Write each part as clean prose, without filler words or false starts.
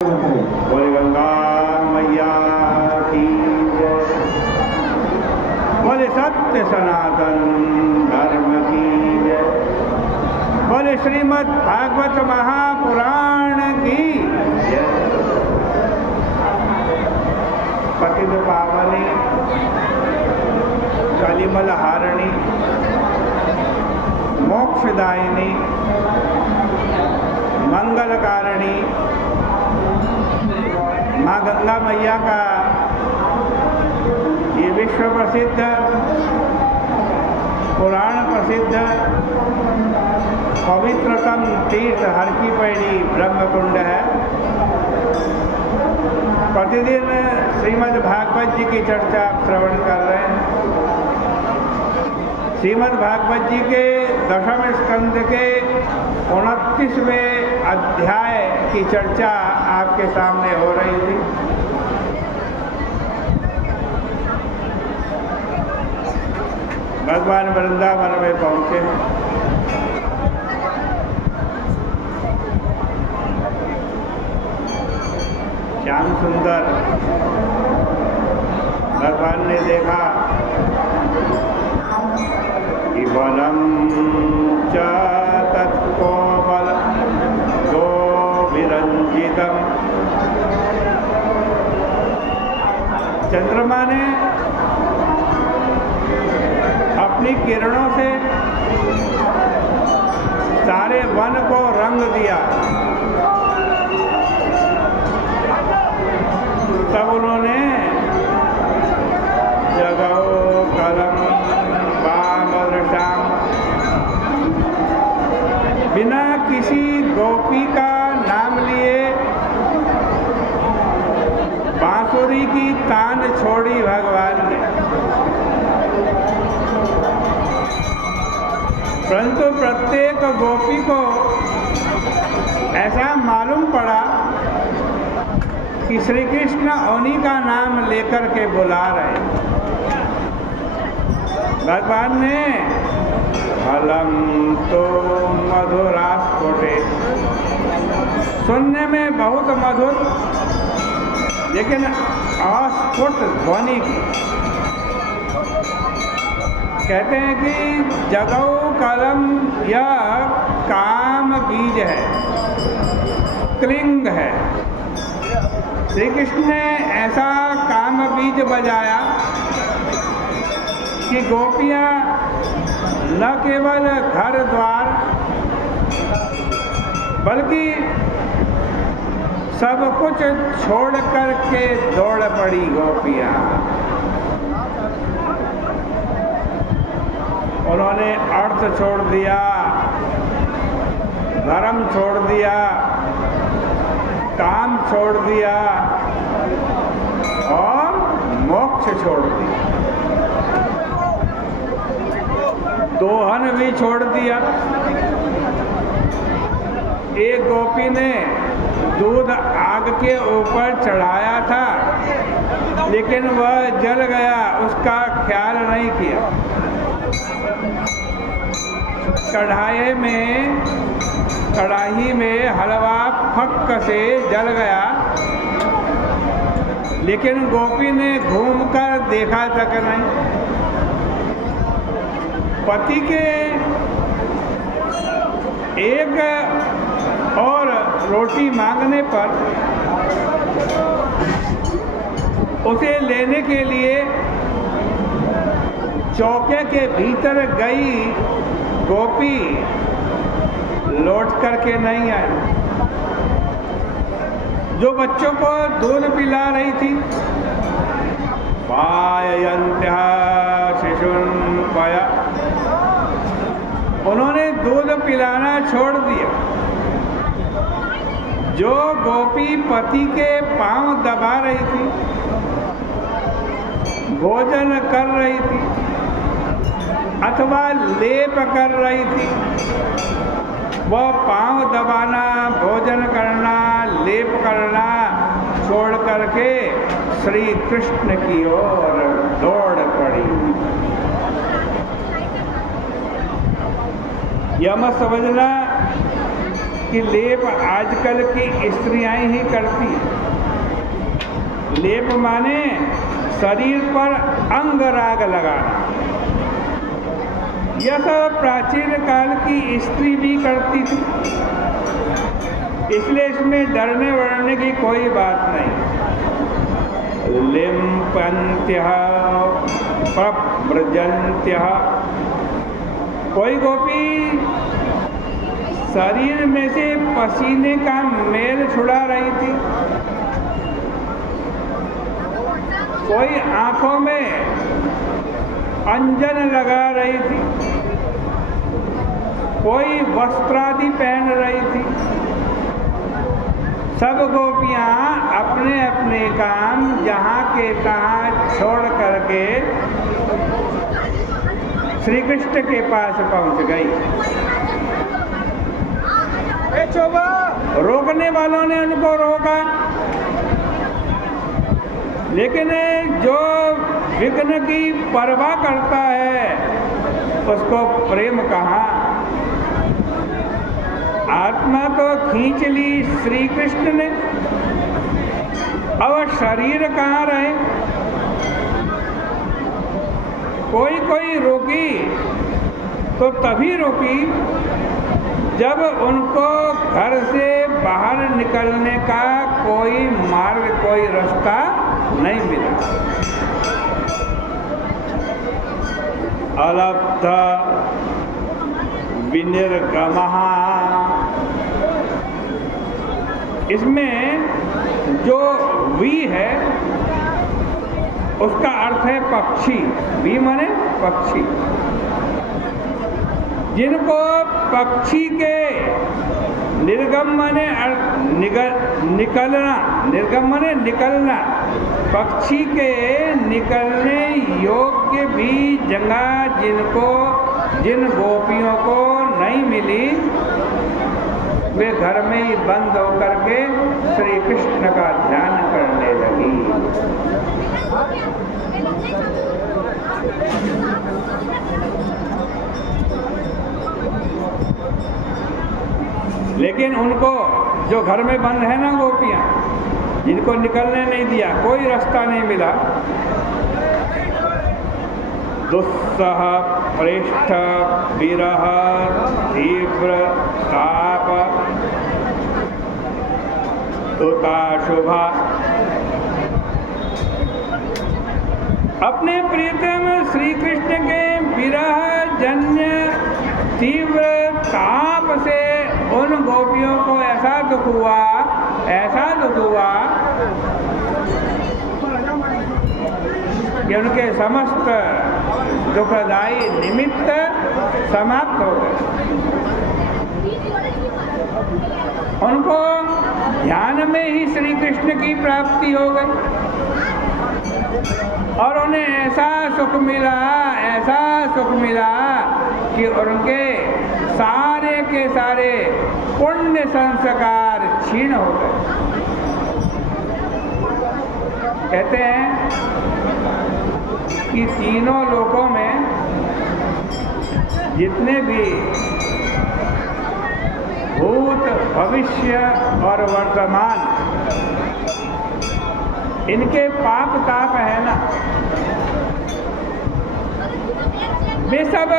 बोले गंगा मैया की जय। बोले सत्य सनातन धर्म की जय। बोले श्रीमद् भागवत महापुराण की जय। पतित पावनी कलिमल हारिणी मोक्षदायिनी मंगलकारिणी माँ गंगा मैया का ये विश्व प्रसिद्ध पुराण प्रसिद्ध पवित्रतम तीर्थ हर की पैड़ी ब्रह्मकुंड है। प्रतिदिन श्रीमद् भागवत जी की चर्चा श्रवण कर रहे हैं। श्रीमद् भागवत जी के दशम स्कंद के 29वें अध्याय की चर्चा आपके सामने हो रही थी। भगवान वृंदावन में पहुंचे। श्याम सुंदर भगवान ने देखा कि बलम च तत्कोमल गोविरंजितम। चंद्रमा ने अपनी किरणों से सारे वन को रंग दिया। तब उन्होंने जगहो कलम बामृषाम बिना किसी गोपी का नाम लिए बांसुरी की तान छोड़ी भगवान ने। परंतु प्रत्येक गोपी को ऐसा मालूम पड़ा कि श्री कृष्ण उन्हीं का नाम लेकर के बुला रहे। भगवान ने फलम तो मधुरास्फुटे, सुनने में बहुत मधुर लेकिन अस्फुट ध्वनि की। कहते हैं कि जगौ कलम यह काम बीज है, क्लिंग है। श्री कृष्ण ने ऐसा काम बीज बजाया कि गोपियाँ न केवल घर द्वार बल्कि सब कुछ छोड़ कर के दौड़ पड़ी गोपियाँ। उन्होंने अर्थ छोड़ दिया, धर्म छोड़ दिया, काम छोड़ दिया और मोक्ष छोड़ दिया। दोहन भी छोड़ दिया। एक गोपी ने दूध आग के ऊपर चढ़ाया था लेकिन वह जल गया, उसका ख्याल नहीं किया। कढ़ाई में हलवा फक्क से जल गया लेकिन गोपी ने घूमकर देखा तक नहीं। पति के एक और रोटी मांगने पर उसे लेने के लिए चौके के भीतर गई गोपी लौट करके नहीं आई। जो बच्चों को दूध पिला रही थी, पाययन्त्यः शिशुन् पया, उन्होंने दूध पिलाना छोड़ दिया। जो गोपी पति के पांव दबा रही थी, भोजन कर रही थी अथवा लेप कर रही थी, वह पांव दबाना, भोजन करना, लेप करना छोड़ करके श्री कृष्ण की ओर दौड़ पड़ी। यह मत समझना कि लेप आजकल की स्त्रियां ही करती हैं। लेप माने शरीर पर अंग राग लगाना। यह सब प्राचीन काल की स्त्री भी करती थी, इसलिए इसमें डरने वरने की कोई बात नहीं। लिम्पन्त्यः प्रव्रजन्त्यः, कोई गोपी शरीर में से पसीने का मेल छुड़ा रही थी, कोई आंखों में अंजन लगा रही थी, कोई वस्त्रादि पहन रही थी। सब गोपियां अपने अपने काम जहाँ के तहाँ छोड़ करके श्री कृष्ण के पास पहुँच गई। रोकने वालों ने उनको रोका, लेकिन जो विघ्न की परवाह करता है उसको प्रेम कहाँ। आत्मा तो खींच ली श्री कृष्ण ने, अब शरीर कहाँ रहे। कोई कोई रोकी तो तभी रोकी जब उनको घर से बाहर निकलने का कोई मार्ग, कोई रास्ता नहीं मिला। अलब्धा विनिर्गमः, इसमें जो वी है उसका अर्थ है पक्षी। वी माने पक्षी। जिनको पक्षी के निर्गम माने निकलना, निर्गम माने निकलना, पक्षी के निकलने योग्य भी जगह जिन गोपियों को नहीं मिली, वे घर में ही बंद होकर के श्री कृष्ण का ध्यान करने लगी। लेकिन उनको जो घर में बंद है ना गोपियां, जिनको निकलने नहीं दिया, कोई रास्ता नहीं मिला, दुस्सह पृष्ठ विरह तीव्र ताप तुता शुभा, अपने प्रीतम श्री कृष्ण के विरह जन्य तीव्र ताप से उन गोपियों को ऐसा दुख हुआ कि उनके समस्त दुखदायी निमित्त समाप्त हो गए। उनको ध्यान में ही श्री कृष्ण की प्राप्ति हो गई और उन्हें ऐसा सुख मिला कि उनके सारे के सारे पुण्य संस्कार क्षीण हो गए। कहते हैं कि तीनों लोकों में जितने भी भूत, भविष्य और वर्तमान इनके पाप ताप है ना, वे सब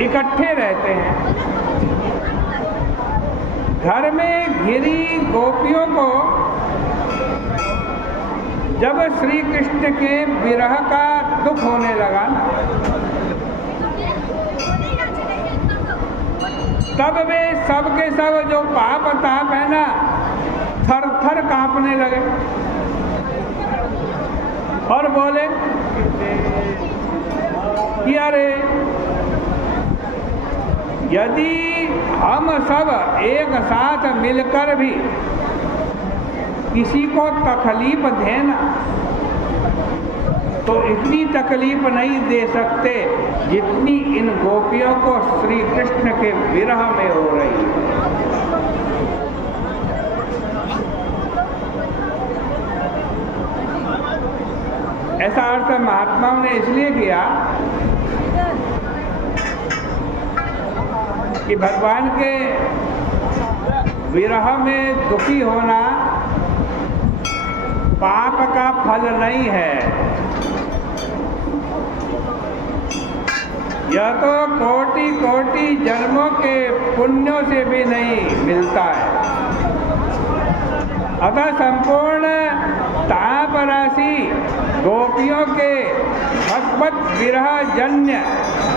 इकट्ठे रहते हैं। घर में घिरी गोपियों को जब श्री कृष्ण के विरह का दुख होने लगा ना, तब वे सब के सब जो पाप ताप है ना, थर थर कांपने लगे और बोले कि अरे यदि हम सब एक साथ मिलकर भी किसी को तकलीफ देना तो इतनी तकलीफ नहीं दे सकते जितनी इन गोपियों को श्री कृष्ण के विरह में हो रही है। ऐसा अर्थ महात्माओं ने इसलिए किया कि भगवान के विरह में दुखी होना पाप का फल नहीं है, यह तो कोटि कोटि जन्मों के पुण्यों से भी नहीं मिलता है। अतः संपूर्ण ताप राशि गोपियों के भगवत विरह जन्य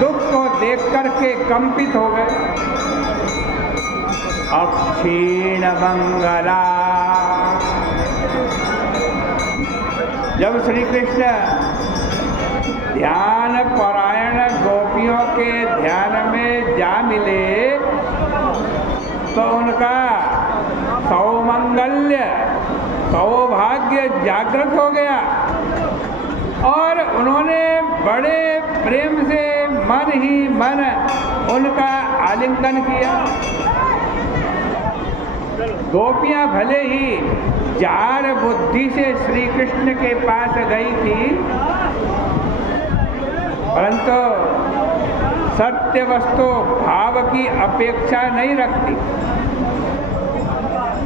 दुख को देख करके कंपित हो गए। अक्षीण मंगला, जब श्री कृष्ण ध्यान परायण गोपियों के ध्यान में जा मिले तो उनका सौमंगल्य सौभाग्य जागृत हो गया और उन्होंने बड़े प्रेम से मन ही मन उनका आलिंगन किया। गोपियां भले ही जार बुद्धि से श्री कृष्ण के पास गई थी, परंतु सत्य वस्तु भाव की अपेक्षा नहीं रखती।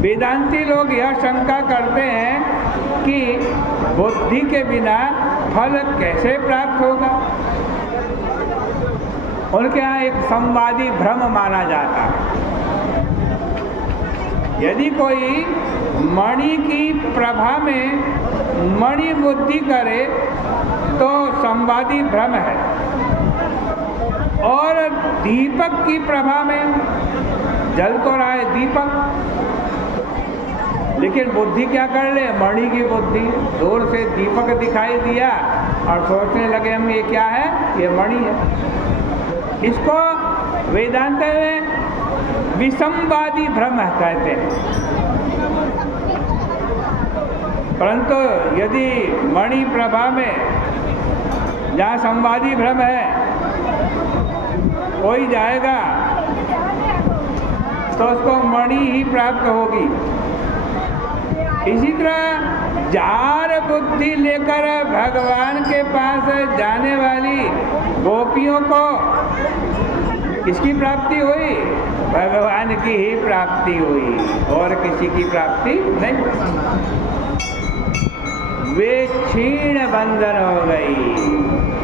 वेदांती लोग यह शंका करते हैं कि बुद्धि के बिना फल कैसे प्राप्त होगा। उनके यहाँ एक संवादी भ्रम माना जाता है। यदि कोई मणि की प्रभा में मणि बुद्धि करे तो संवादी भ्रम है, और दीपक की प्रभा में जल तो रहा है दीपक, लेकिन बुद्धि क्या कर ले, मणि की बुद्धि। दूर से दीपक दिखाई दिया और सोचने लगे हम ये क्या है, ये मणि है। इसको वेदांत में विसंवादी भ्रम कहते हैं। परंतु यदि मणि प्रभा में जहाँ संवादी भ्रम है कोई जाएगा तो उसको मणि ही प्राप्त होगी। इसी तरह जार बुद्धि लेकर भगवान के पास जाने वाली गोपियों को किसकी प्राप्ति हुई? भगवान की ही प्राप्ति हुई, और किसी की प्राप्ति नहीं। वे क्षीण बंधन हो गई।